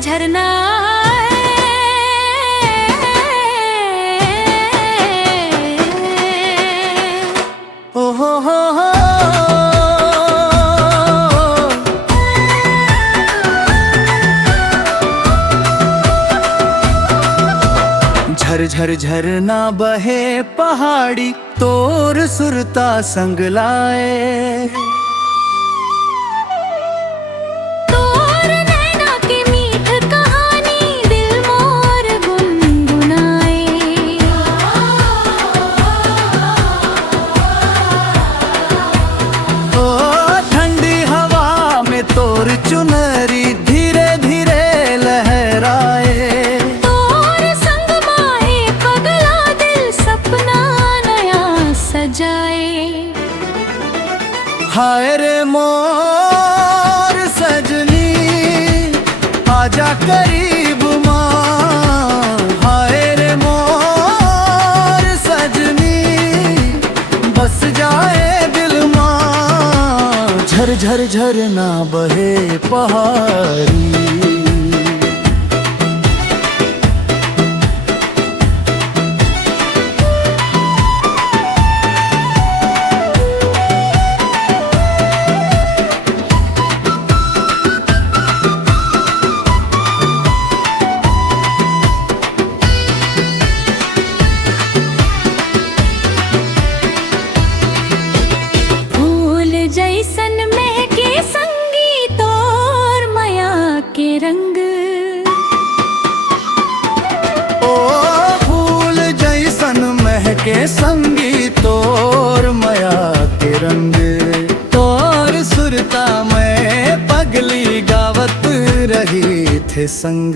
झरना ओ हो झर झर झरना बहे पहाड़ी तोर सुरता संग लाए। तोर नैना की मीठ कहानी दिल मोर गुनगुनाए। ओ ठंडी हवा में तोर चुनरी धीरे धीरे लहराए। हाय रे मोर सजनी आजा करीब माँ। हाय रे मोर सजनी बस जाए दिल माँ। झर झर झरना बहे पहाड़ी जैसन महके संगीत और माया के रंग। ओ फूल जैसन महके संगीत और माया के रंग। तोर सुरता में पगली गावत रही थे संग।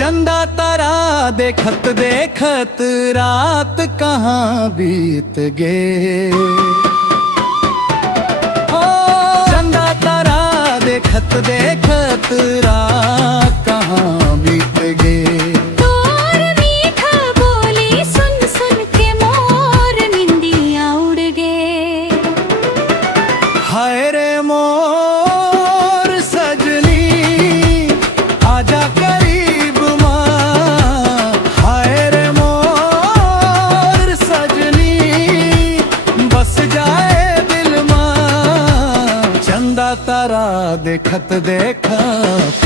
चंदा तारा देखत देखत रात कहाँ बीत गे। ओ चंदा तारा देखत देखत रात कहाँ बीत गे। तोर मीठा बोली सुन सुन के मोर निंदिया उड़ गे। हाय रे मोर सजनी आजा करीब माँ। हाय रे मोर सजनी बस जाए दिल माँ। चंदा तारा देखत देखत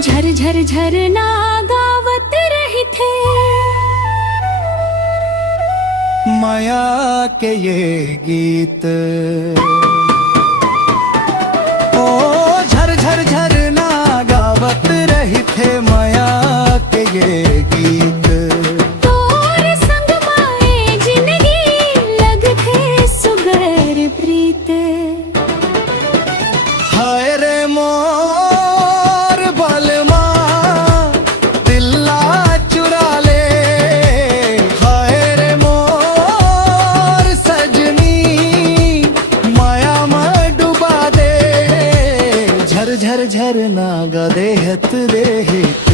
झर झर झरना गावत रही थे माया के ये गीत। ओ झर झर झरना गावत रही थे माया के ये गीत। तोर संग माए जिंदगी लग थे सुगर प्रीत। हाय रे मोर बलमा दिल्ला चुरा ले। हाय रे मोर सजनी माया में डुबा दे। झर झर झरना गा देहत देहित।